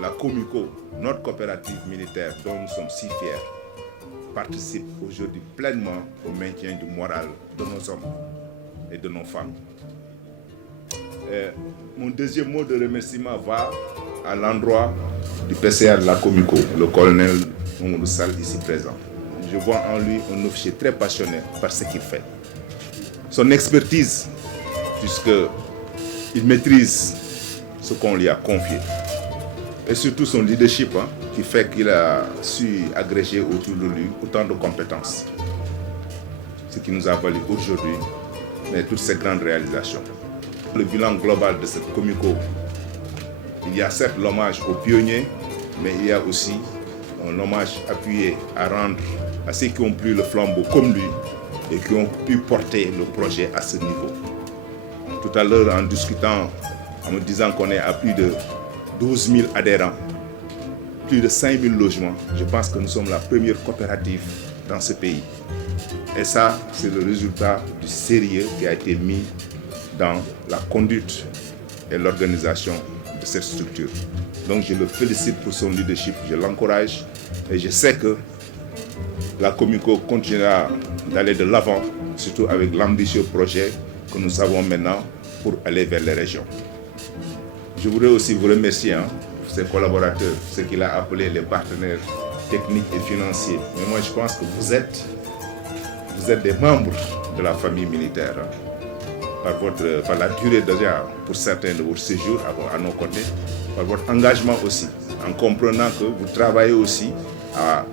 la Comico, notre coopérative militaire dont nous sommes si fiers, participe aujourd'hui pleinement au maintien du moral de nos hommes et de nos femmes. Mon deuxième mot de remerciement va à l'endroit du PCA de la Comico, le colonel Mamadou Sall ici présent. Je vois en lui un officier très passionné par ce qu'il fait. Son expertise, puisqu'il maîtrise ce qu'on lui a confié. Et surtout son leadership, qui fait qu'il a su agréger autour de lui autant de compétences. Ce qui nous a valu aujourd'hui toutes ces grandes réalisations. Le bilan global de cette Comico, il y a certes l'hommage aux pionniers, mais il y a aussi un hommage appuyé à rendre à ceux qui ont pris le flambeau comme lui et qui ont pu porter le projet à ce niveau. Tout à l'heure, en discutant, en me disant qu'on est à plus de 12 000 adhérents, plus de 5 000 logements, je pense que nous sommes la première coopérative dans ce pays. Et ça, c'est le résultat du sérieux qui a été mis dans la conduite et l'organisation de cette structure. Donc je le félicite pour son leadership, je l'encourage et je sais que la Comico continuera d'aller de l'avant, surtout avec l'ambitieux projet que nous avons maintenant pour aller vers les régions. Je voudrais aussi vous remercier, ses collaborateurs, ceux qu'il a appelés les partenaires techniques et financiers. Mais moi je pense que vous êtes des membres de la famille militaire. Par la durée déjà, pour certains de votre séjour à nos côtés, par votre engagement aussi, en comprenant que vous travaillez aussi à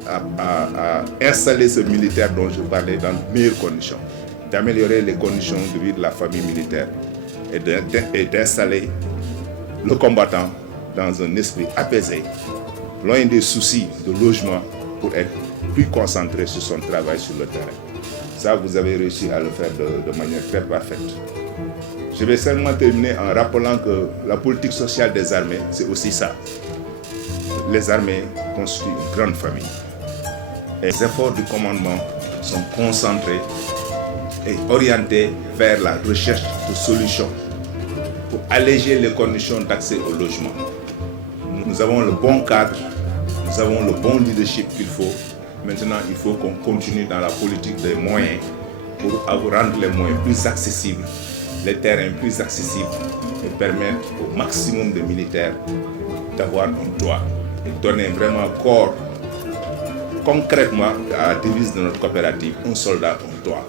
installer ce militaire dont je parlais dans de meilleures conditions, d'améliorer les conditions de vie de la famille militaire et d'installer le combattant dans un esprit apaisé, loin des soucis de logement pour être plus concentré sur son travail sur le terrain. Ça, vous avez réussi à le faire de manière très parfaite. Je vais seulement terminer en rappelant que la politique sociale des armées, c'est aussi ça. Les armées constituent une grande famille. Et les efforts du commandement sont concentrés et orientés vers la recherche de solutions pour alléger les conditions d'accès au logement. Nous avons le bon cadre, nous avons le bon leadership qu'il faut. Maintenant, il faut qu'on continue dans la politique des moyens pour rendre les moyens plus accessibles, les terrains plus accessibles et permettre au maximum de militaires d'avoir un toit et donner vraiment corps concrètement à la devise de notre coopérative, un soldat, un toit.